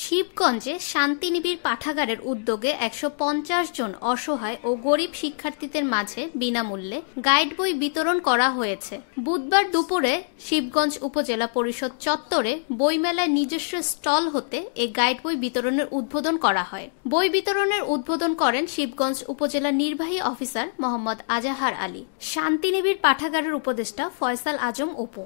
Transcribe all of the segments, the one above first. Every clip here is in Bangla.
শিবগঞ্জে শান্তিনিবিড় পাঠাগারের উদ্যোগে ১৫০ জন অসহায় ও গরিব শিক্ষার্থীদের মাঝে বিনামূল্যে গাইড বই বিতরণ করা হয়েছে। বুধবার দুপুরে শিবগঞ্জ উপজেলা পরিষদ চত্বরে বইমেলায় নিজস্ব স্টল হতে এই গাইড বই বিতরণের উদ্বোধন করা হয়। বই বিতরণের উদ্বোধন করেন শিবগঞ্জ উপজেলা নির্বাহী অফিসার মোহাম্মদ আজাহার আলী, শান্তিনিবিড় পাঠাগারের উপদেষ্টা ফয়সাল আজম অপু।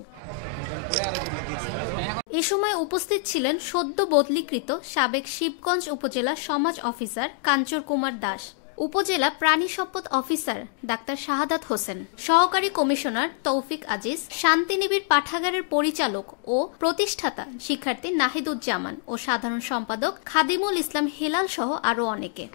এ সময় উপস্থিত ছিলেন সদ্য বদলিকৃত সাবেক শিবগঞ্জ উপজেলা সমাজ অফিসার কাঞ্চর কুমার দাস, উপজেলা প্রাণী সম্পদ অফিসার ডাক্তার শাহাদাত হোসেন, সহকারী কমিশনার তৌফিক আজিজ, শান্তিনিবিড় পাঠাগারের পরিচালক ও প্রতিষ্ঠাতা শিক্ষার্থী নাহিদুজ্জামান ও সাধারণ সম্পাদক খাদিমুল ইসলাম হেলাল সহ আরো অনেকে।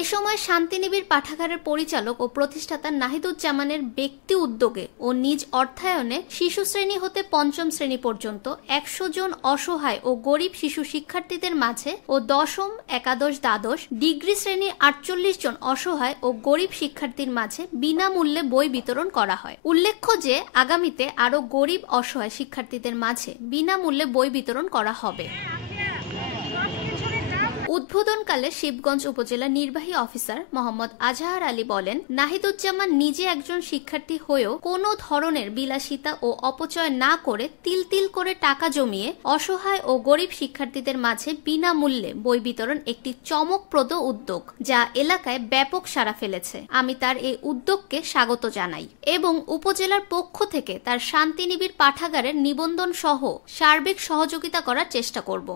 এ সময় শান্তিনিবিড় পাঠাগারের পরিচালক ও প্রতিষ্ঠাতা নাহিদুজ্জামানের ব্যক্তি উদ্যোগে ও নিজ অর্থায়নে শিশু শ্রেণী হতে পঞ্চম শ্রেণী পর্যন্ত ১০০ জন অসহায় ও গরিব শিশু শিক্ষার্থীদের মাঝে ও দশম, একাদশ, দ্বাদশ, ডিগ্রি শ্রেণীর ৪৮ জন অসহায় ও গরিব শিক্ষার্থীর মাঝে বিনামূল্যে বই বিতরণ করা হয়। উল্লেখ্য যে আগামীতে আরো গরিব অসহায় শিক্ষার্থীদের মাঝে বিনামূল্যে বই বিতরণ করা হবে। উদ্বোধনকালে শিবগঞ্জ উপজেলা নির্বাহী অফিসার মোহাম্মদ আজহার আলী বলেন, নাহিদুজ্জামান নিজে একজন শিক্ষার্থী হয়েও কোনো ধরনের বিলাসিতা ও অপচয় না করে তিল তিল করে টাকা জমিয়ে অসহায় ও গরিব শিক্ষার্থীদের মাঝে বিনামূল্যে বই বিতরণ একটি চমকপ্রদ উদ্যোগ, যা এলাকায় ব্যাপক সাড়া ফেলেছে। আমি তার এই উদ্যোগকে স্বাগত জানাই এবং উপজেলার পক্ষ থেকে তার শান্তিনিবিড় পাঠাগারের নিবন্ধন সহ সার্বিক সহযোগিতা করার চেষ্টা করব।